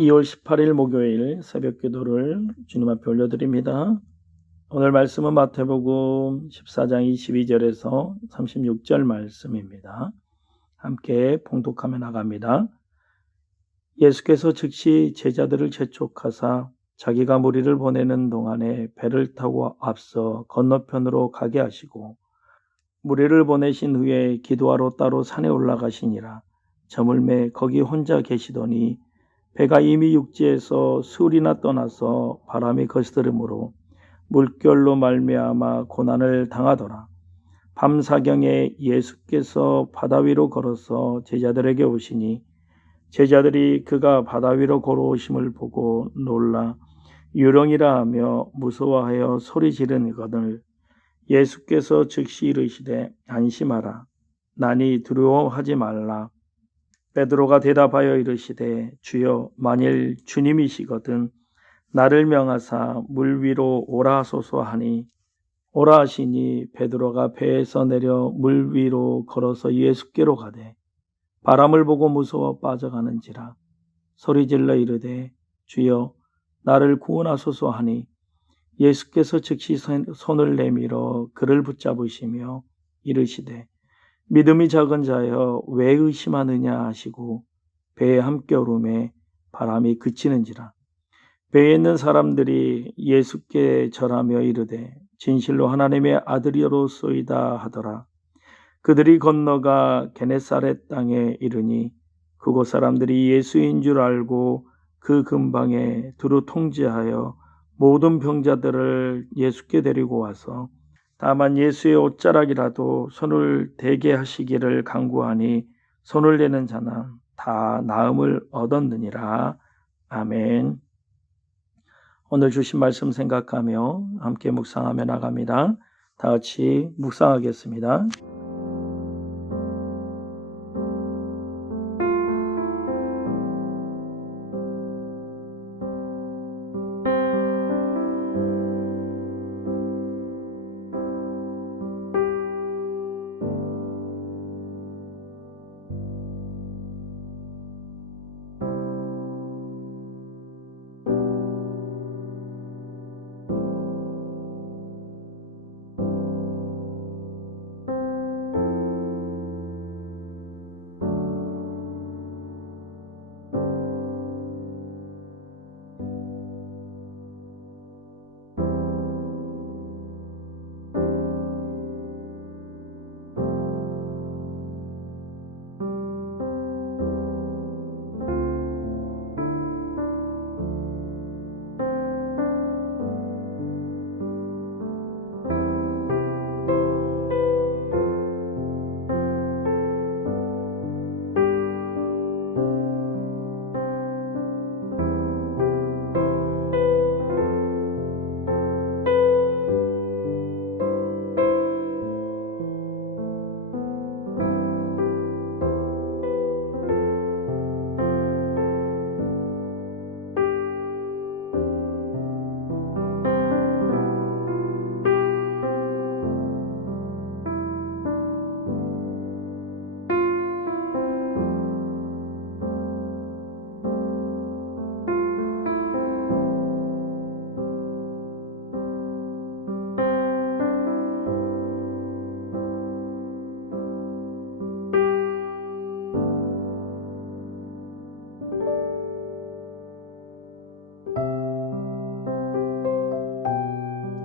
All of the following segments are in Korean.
2월 18일 목요일 새벽 기도를 주님 앞에 올려드립니다. 오늘 말씀은 마태복음 14장 22절에서 36절 말씀입니다. 함께 봉독하며 나갑니다. 예수께서 즉시 제자들을 재촉하사 자기가 무리를 보내는 동안에 배를 타고 앞서 건너편으로 가게 하시고 무리를 보내신 후에 기도하러 따로 산에 올라가시니라. 저물매 거기 혼자 계시더니 배가 이미 육지에서 수울이나 떠나서 바람이 거스르므로 물결로 말미암아 고난을 당하더라. 밤사경에 예수께서 바다 위로 걸어서 제자들에게 오시니 제자들이 그가 바다 위로 걸어오심을 보고 놀라 유령이라 하며 무서워하여 소리 지르거늘 예수께서 즉시 이르시되 안심하라. 나니 두려워하지 말라. 베드로가 대답하여 이르시되 주여 만일 주님이시거든 나를 명하사 물 위로 오라 하소서 하니 오라 하시니 베드로가 배에서 내려 물 위로 걸어서 예수께로 가되 바람을 보고 무서워 빠져가는지라 소리질러 이르되 주여 나를 구원하소서 하니 예수께서 즉시 손을 내밀어 그를 붙잡으시며 이르시되 믿음이 적은 자여 왜 의심하느냐 하시고 배에 함께 오르매 바람이 그치는지라. 배에 있는 사람들이 예수께 절하며 이르되 진실로 하나님의 아들이로소이다 하더라. 그들이 건너가 게네사렛 땅에 이르니 그곳 사람들이 예수인 줄 알고 그 근방에 두루 통제하여 모든 병자들을 예수께 데리고 와서 다만 예수의 옷자락이라도 손을 대게 하시기를 간구하니 손을 대는 자는 다 나음을 얻었느니라. 아멘. 오늘 주신 말씀 생각하며 함께 묵상하며 나갑니다. 다 같이 묵상하겠습니다.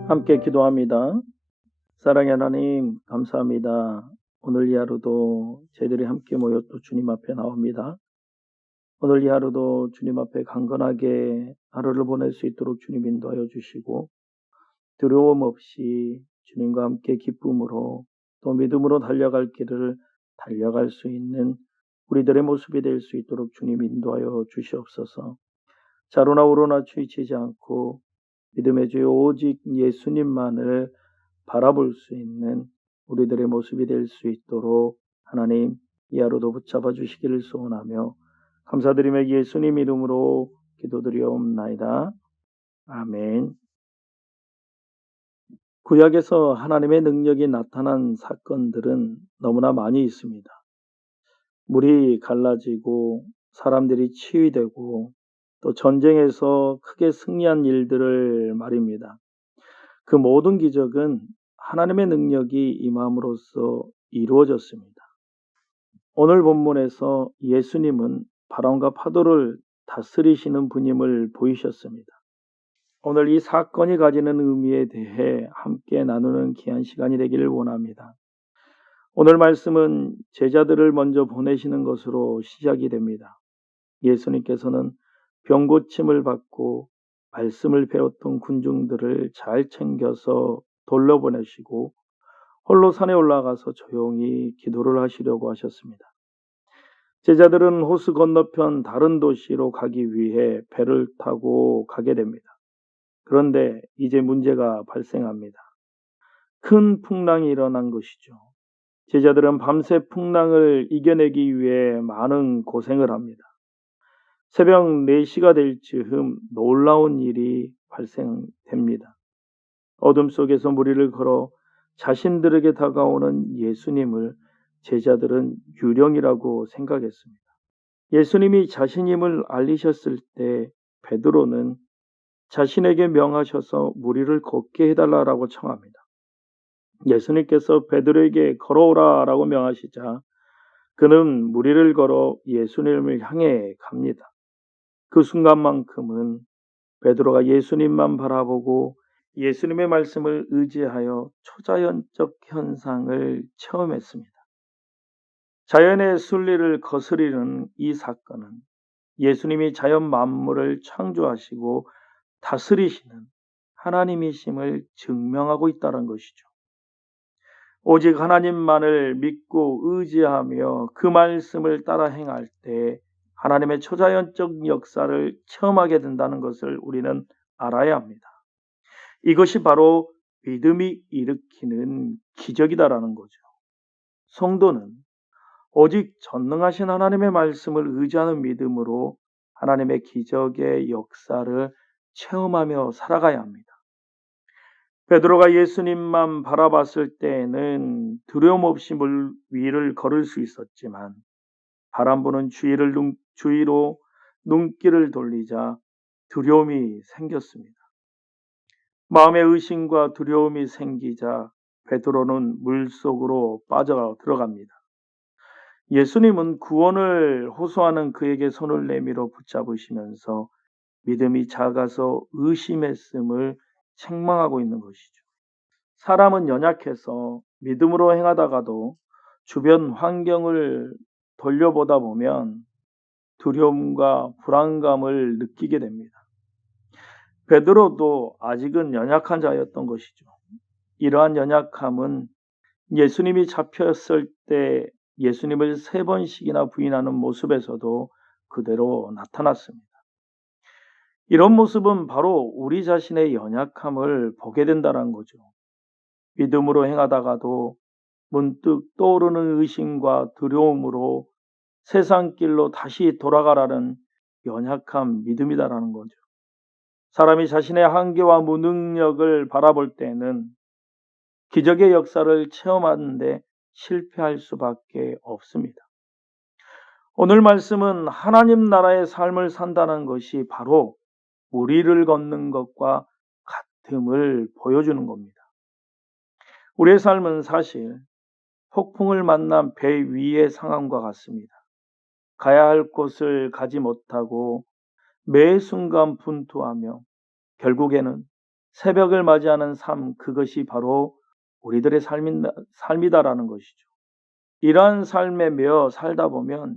함께 기도합니다. 사랑의 하나님 감사합니다. 오늘 이 하루도 저희들이 함께 모여 또 주님 앞에 나옵니다. 오늘 이 하루도 주님 앞에 강건하게 하루를 보낼 수 있도록 주님 인도하여 주시고 두려움 없이 주님과 함께 기쁨으로 또 믿음으로 달려갈 길을 달려갈 수 있는 우리들의 모습이 될 수 있도록 주님 인도하여 주시옵소서. 자로나 우로나 치우치지 않고 믿음의 주요 오직 예수님만을 바라볼 수 있는 우리들의 모습이 될 수 있도록 하나님 이 하루도 붙잡아 주시기를 소원하며 감사드리며 예수님 이름으로 기도드리옵나이다. 아멘. 구약에서 하나님의 능력이 나타난 사건들은 너무나 많이 있습니다. 물이 갈라지고 사람들이 치유되고 또 전쟁에서 크게 승리한 일들을 말입니다. 그 모든 기적은 하나님의 능력이 임함으로써 이루어졌습니다. 오늘 본문에서 예수님은 바람과 파도를 다스리시는 분임을 보이셨습니다. 오늘 이 사건이 가지는 의미에 대해 함께 나누는 귀한 시간이 되기를 원합니다. 오늘 말씀은 제자들을 먼저 보내시는 것으로 시작이 됩니다. 예수님께서는 병고침을 받고 말씀을 배웠던 군중들을 잘 챙겨서 돌려보내시고 홀로 산에 올라가서 조용히 기도를 하시려고 하셨습니다. 제자들은 호수 건너편 다른 도시로 가기 위해 배를 타고 가게 됩니다. 그런데 이제 문제가 발생합니다. 큰 풍랑이 일어난 것이죠. 제자들은 밤새 풍랑을 이겨내기 위해 많은 고생을 합니다. 새벽 4시가 될 즈음 놀라운 일이 발생됩니다. 어둠 속에서 무리를 걸어 자신들에게 다가오는 예수님을 제자들은 유령이라고 생각했습니다. 예수님이 자신임을 알리셨을 때 베드로는 자신에게 명하셔서 무리를 걷게 해달라고 청합니다. 예수님께서 베드로에게 걸어오라라고 명하시자 그는 무리를 걸어 예수님을 향해 갑니다. 그 순간만큼은 베드로가 예수님만 바라보고 예수님의 말씀을 의지하여 초자연적 현상을 체험했습니다. 자연의 순리를 거스리는 이 사건은 예수님이 자연 만물을 창조하시고 다스리시는 하나님이심을 증명하고 있다는 것이죠. 오직 하나님만을 믿고 의지하며 그 말씀을 따라 행할 때 하나님의 초자연적 역사를 체험하게 된다는 것을 우리는 알아야 합니다. 이것이 바로 믿음이 일으키는 기적이다라는 거죠. 성도는 오직 전능하신 하나님의 말씀을 의지하는 믿음으로 하나님의 기적의 역사를 체험하며 살아가야 합니다. 베드로가 예수님만 바라봤을 때에는 두려움 없이 물 위를 걸을 수 있었지만 바람 부는 주위로 눈길을 돌리자 두려움이 생겼습니다. 마음에 의심과 두려움이 생기자 베드로는 물속으로 빠져 들어갑니다. 예수님은 구원을 호소하는 그에게 손을 내밀어 붙잡으시면서 믿음이 작아서 의심했음을 책망하고 있는 것이죠. 사람은 연약해서 믿음으로 행하다가도 주변 환경을 돌려보다 보면 두려움과 불안감을 느끼게 됩니다. 베드로도 아직은 연약한 자였던 것이죠. 이러한 연약함은 예수님이 잡혔을 때 예수님을 3번씩이나 부인하는 모습에서도 그대로 나타났습니다. 이런 모습은 바로 우리 자신의 연약함을 보게 된다는 거죠. 믿음으로 행하다가도 문득 떠오르는 의심과 두려움으로 세상 길로 다시 돌아가라는 연약한 믿음이다라는 거죠. 사람이 자신의 한계와 무능력을 바라볼 때는 기적의 역사를 체험하는데 실패할 수밖에 없습니다. 오늘 말씀은 하나님 나라의 삶을 산다는 것이 바로 무리를 걷는 것과 같음을 보여주는 겁니다. 우리의 삶은 사실 폭풍을 만난 배 위의 상황과 같습니다. 가야 할 곳을 가지 못하고 매 순간 분투하며 결국에는 새벽을 맞이하는 삶, 그것이 바로 우리들의 삶이다라는 것이죠. 이러한 삶에 매여 살다 보면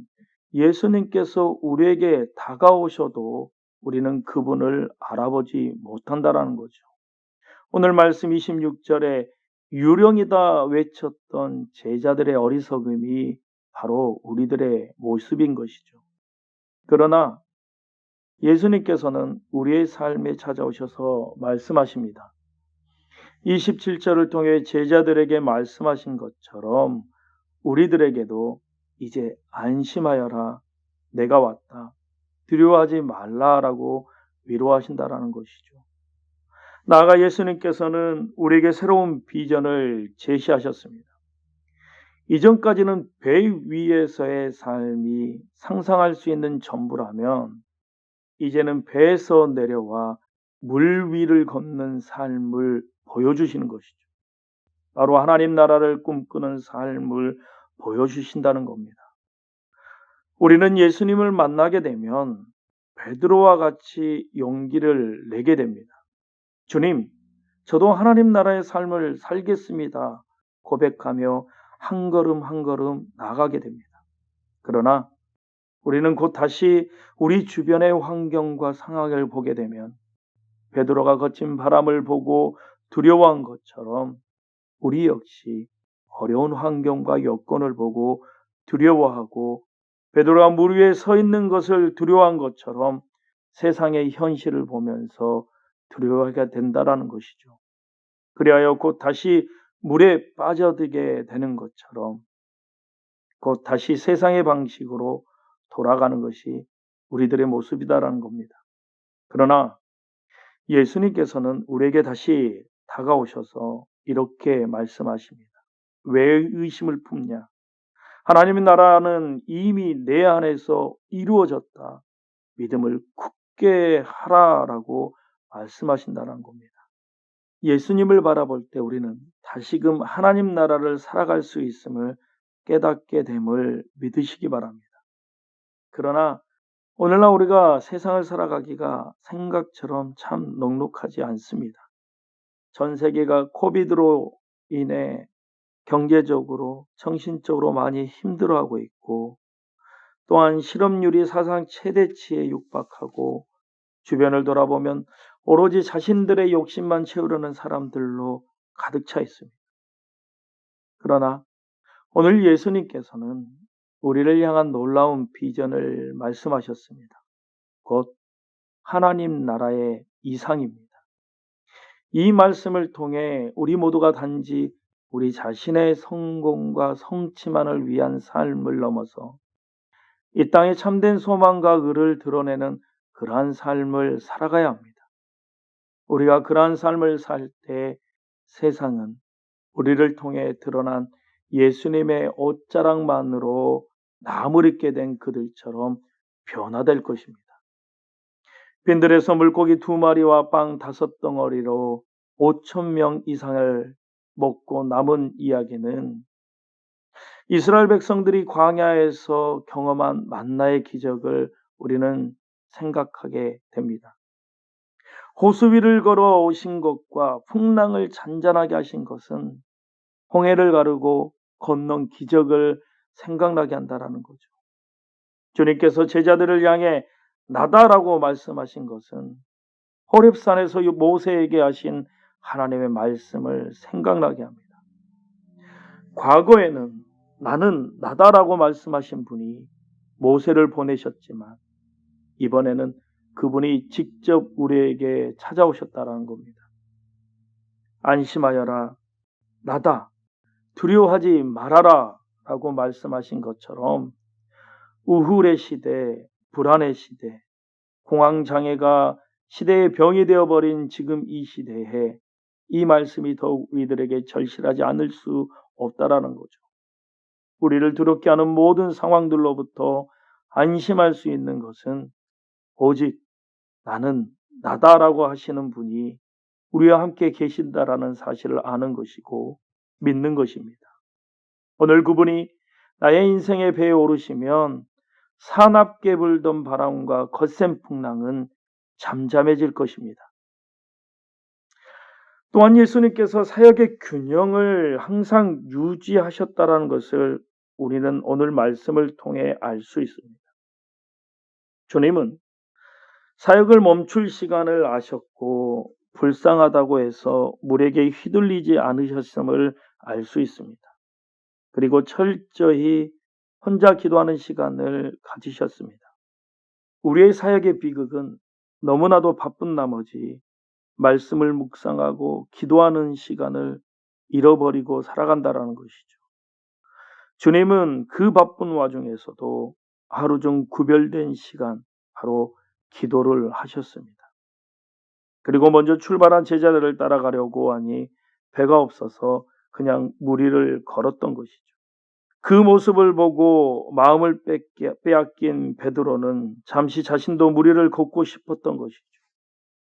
예수님께서 우리에게 다가오셔도 우리는 그분을 알아보지 못한다라는 거죠. 오늘 말씀 26절에 유령이다 외쳤던 제자들의 어리석음이 바로 우리들의 모습인 것이죠. 그러나 예수님께서는 우리의 삶에 찾아오셔서 말씀하십니다. 27절을 통해 제자들에게 말씀하신 것처럼 우리들에게도 이제 안심하여라, 내가 왔다, 두려워하지 말라라고 위로하신다라는 것이죠. 나아가 예수님께서는 우리에게 새로운 비전을 제시하셨습니다. 이전까지는 배 위에서의 삶이 상상할 수 있는 전부라면 이제는 배에서 내려와 물 위를 걷는 삶을 보여주시는 것이죠. 바로 하나님 나라를 꿈꾸는 삶을 보여주신다는 겁니다. 우리는 예수님을 만나게 되면 베드로와 같이 용기를 내게 됩니다. 주님, 저도 하나님 나라의 삶을 살겠습니다. 고백하며 한 걸음 한 걸음 나아가게 됩니다. 그러나 우리는 곧 다시 우리 주변의 환경과 상황을 보게 되면 베드로가 거친 바람을 보고 두려워한 것처럼 우리 역시 어려운 환경과 여건을 보고 두려워하고 베드로가 물 위에 서 있는 것을 두려워한 것처럼 세상의 현실을 보면서 두려워하게 된다라는 것이죠. 그리하여 곧 다시 물에 빠져들게 되는 것처럼 곧 다시 세상의 방식으로 돌아가는 것이 우리들의 모습이다라는 겁니다. 그러나 예수님께서는 우리에게 다시 다가오셔서 이렇게 말씀하십니다. 왜 의심을 품냐? 하나님의 나라는 이미 내 안에서 이루어졌다. 믿음을 굳게 하라라고 말씀하신다는 겁니다. 예수님을 바라볼 때 우리는 다시금 하나님 나라를 살아갈 수 있음을 깨닫게 됨을 믿으시기 바랍니다. 그러나 오늘날 우리가 세상을 살아가기가 생각처럼 참 넉넉하지 않습니다. 전 세계가 코비드로 인해 경제적으로, 정신적으로 많이 힘들어하고 있고 또한 실업률이 사상 최대치에 육박하고 주변을 돌아보면 오로지 자신들의 욕심만 채우려는 사람들로 가득 차 있습니다. 그러나 오늘 예수님께서는 우리를 향한 놀라운 비전을 말씀하셨습니다. 곧 하나님 나라의 이상입니다. 이 말씀을 통해 우리 모두가 단지 우리 자신의 성공과 성취만을 위한 삶을 넘어서 이 땅에 참된 소망과 의를 드러내는 그러한 삶을 살아가야 합니다. 우리가 그러한 삶을 살 때 세상은 우리를 통해 드러난 예수님의 옷자락만으로 남을 입게 된 그들처럼 변화될 것입니다. 빈들에서 물고기 2마리와 빵 5덩어리로 5,000명 이상을 먹고 남은 이야기는 이스라엘 백성들이 광야에서 경험한 만나의 기적을 우리는 생각하게 됩니다. 호수 위를 걸어 오신 것과 풍랑을 잔잔하게 하신 것은 홍해를 가르고 건넌 기적을 생각나게 한다라는 거죠. 주님께서 제자들을 향해 나다라고 말씀하신 것은 호렙산에서 모세에게 하신 하나님의 말씀을 생각나게 합니다. 과거에는 나는 나다라고 말씀하신 분이 모세를 보내셨지만 이번에는 그분이 직접 우리에게 찾아오셨다라는 겁니다. 안심하여라, 나다, 두려워하지 말아라 라고 말씀하신 것처럼 우울의 시대, 불안의 시대, 공황장애가 시대의 병이 되어버린 지금 이 시대에 이 말씀이 더욱 우리들에게 절실하지 않을 수 없다라는 거죠. 우리를 두렵게 하는 모든 상황들로부터 안심할 수 있는 것은 오직 나는 나다라고 하시는 분이 우리와 함께 계신다라는 사실을 아는 것이고 믿는 것입니다. 오늘 그분이 나의 인생의 배에 오르시면 사납게 불던 바람과 거센 풍랑은 잠잠해질 것입니다. 또한 예수님께서 사역의 균형을 항상 유지하셨다는 것을 우리는 오늘 말씀을 통해 알 수 있습니다. 주님은 사역을 멈출 시간을 아셨고 불쌍하다고 해서 물에게 휘둘리지 않으셨음을 알 수 있습니다. 그리고 철저히 혼자 기도하는 시간을 가지셨습니다. 우리의 사역의 비극은 너무나도 바쁜 나머지 말씀을 묵상하고 기도하는 시간을 잃어버리고 살아간다라는 것이죠. 주님은 그 바쁜 와중에서도 하루 중 구별된 시간, 바로 기도를 하셨습니다. 그리고 먼저 출발한 제자들을 따라가려고 하니 배가 없어서 그냥 물 위를 걸었던 것이죠. 그 모습을 보고 마음을 빼앗긴 베드로는 잠시 자신도 무리를 걷고 싶었던 것이죠.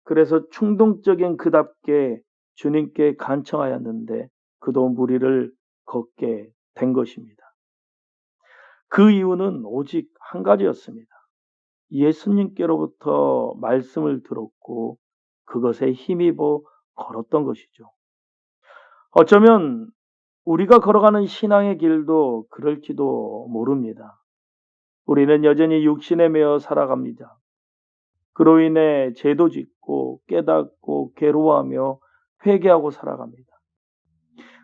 그래서 충동적인 그답게 주님께 간청하였는데 그도 무리를 걷게 된 것입니다. 그 이유는 오직 한 가지였습니다. 예수님께로부터 말씀을 들었고 그것에 힘입어 걸었던 것이죠. 어쩌면 우리가 걸어가는 신앙의 길도 그럴지도 모릅니다. 우리는 여전히 육신에 매여 살아갑니다. 그로 인해 죄도 짓고 깨닫고 괴로워하며 회개하고 살아갑니다.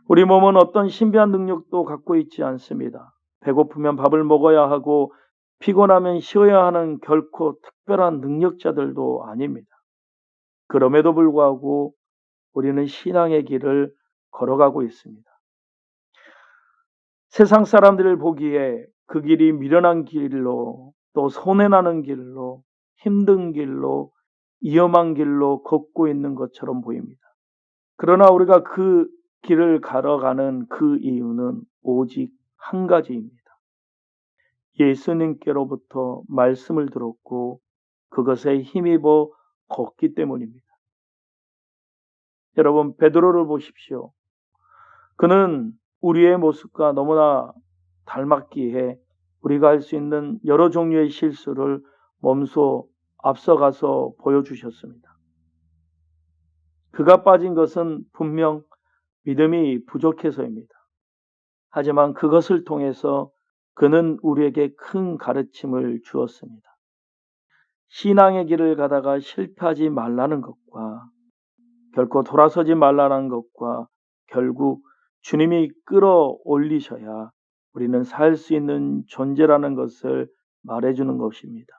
우리 몸은 어떤 신비한 능력도 갖고 있지 않습니다. 배고프면 밥을 먹어야 하고 피곤하면 쉬어야 하는 결코 특별한 능력자들도 아닙니다. 그럼에도 불구하고 우리는 신앙의 길을 걸어가고 있습니다. 세상 사람들을 보기에 그 길이 미련한 길로, 또 손해나는 길로, 힘든 길로, 위험한 길로 걷고 있는 것처럼 보입니다. 그러나 우리가 그 길을 걸어가는 그 이유는 오직 한 가지입니다. 예수님께로부터 말씀을 들었고 그것에 힘입어 걷기 때문입니다. 여러분, 베드로를 보십시오. 그는 우리의 모습과 너무나 닮았기에 우리가 할 수 있는 여러 종류의 실수를 몸소 앞서가서 보여주셨습니다. 그가 빠진 것은 분명 믿음이 부족해서입니다. 하지만 그것을 통해서 그는 우리에게 큰 가르침을 주었습니다. 신앙의 길을 가다가 실패하지 말라는 것과 결코 돌아서지 말라는 것과 결국 주님이 끌어올리셔야 우리는 살 수 있는 존재라는 것을 말해주는 것입니다.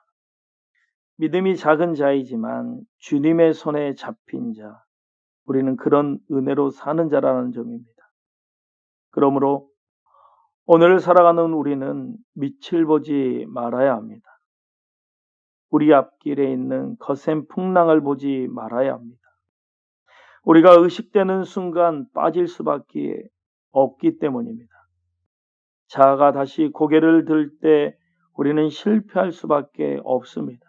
믿음이 작은 자이지만 주님의 손에 잡힌 자, 우리는 그런 은혜로 사는 자라는 점입니다. 그러므로 오늘 살아가는 우리는 밑을 보지 말아야 합니다. 우리 앞길에 있는 거센 풍랑을 보지 말아야 합니다. 우리가 의식되는 순간 빠질 수밖에 없기 때문입니다. 자아가 다시 고개를 들 때 우리는 실패할 수밖에 없습니다.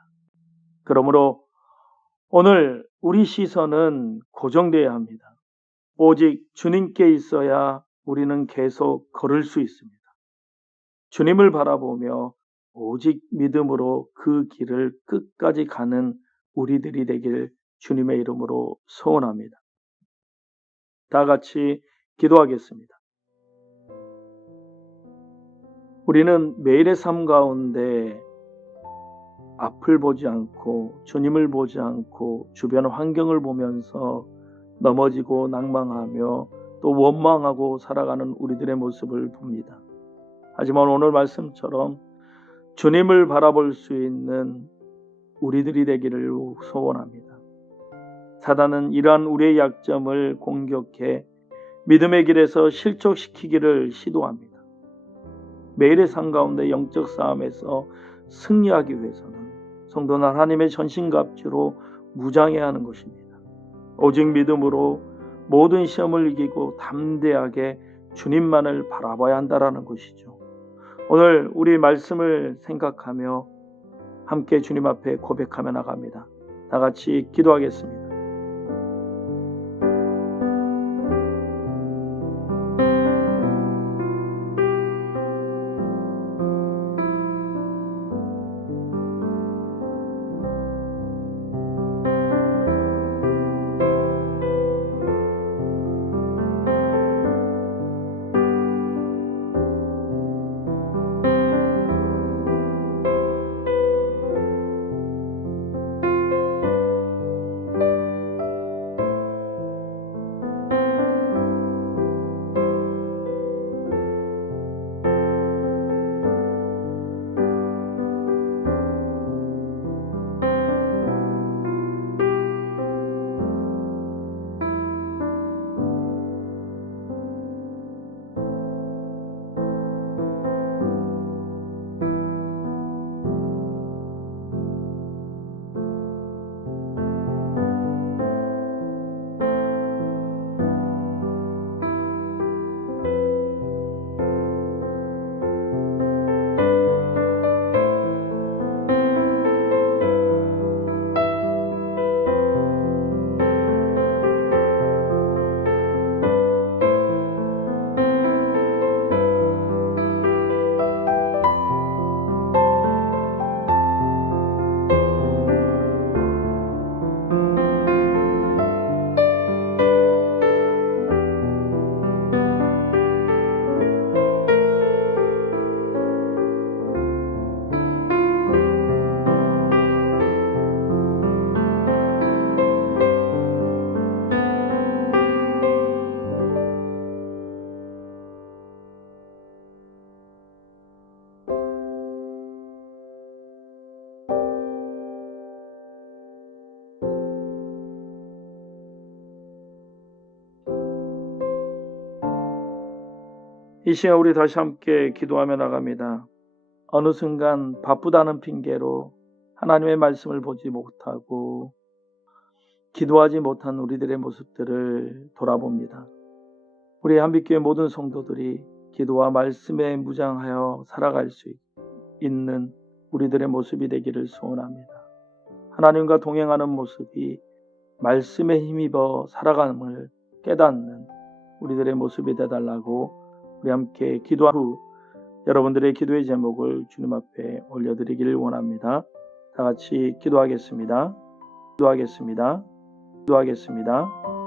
그러므로 오늘 우리 시선은 고정되어야 합니다. 오직 주님께 있어야 우리는 계속 걸을 수 있습니다. 주님을 바라보며 오직 믿음으로 그 길을 끝까지 가는 우리들이 되길 주님의 이름으로 소원합니다. 다 같이 기도하겠습니다. 우리는 매일의 삶 가운데 앞을 보지 않고 주님을 보지 않고 주변 환경을 보면서 넘어지고 낭망하며 또 원망하고 살아가는 우리들의 모습을 봅니다. 하지만 오늘 말씀처럼 주님을 바라볼 수 있는 우리들이 되기를 소원합니다. 사단은 이러한 우리의 약점을 공격해 믿음의 길에서 실족시키기를 시도합니다. 매일의 삶 가운데 영적 싸움에서 승리하기 위해서는 성도는 하나님의 전신갑주로 무장해야 하는 것입니다. 오직 믿음으로 모든 시험을 이기고 담대하게 주님만을 바라봐야 한다는 것이죠. 오늘 우리 말씀을 생각하며 함께 주님 앞에 고백하며 나갑니다. 다 같이 기도하겠습니다. 이 시간 우리 다시 함께 기도하며 나갑니다. 어느 순간 바쁘다는 핑계로 하나님의 말씀을 보지 못하고 기도하지 못한 우리들의 모습들을 돌아봅니다. 우리 한빛교회 모든 성도들이 기도와 말씀에 무장하여 살아갈 수 있는 우리들의 모습이 되기를 소원합니다. 하나님과 동행하는 모습이 말씀에 힘입어 살아감을 깨닫는 우리들의 모습이 되달라고 우리 함께 기도한 후 여러분들의 기도의 제목을 주님 앞에 올려드리기를 원합니다. 다 같이 기도하겠습니다. 기도하겠습니다. 기도하겠습니다.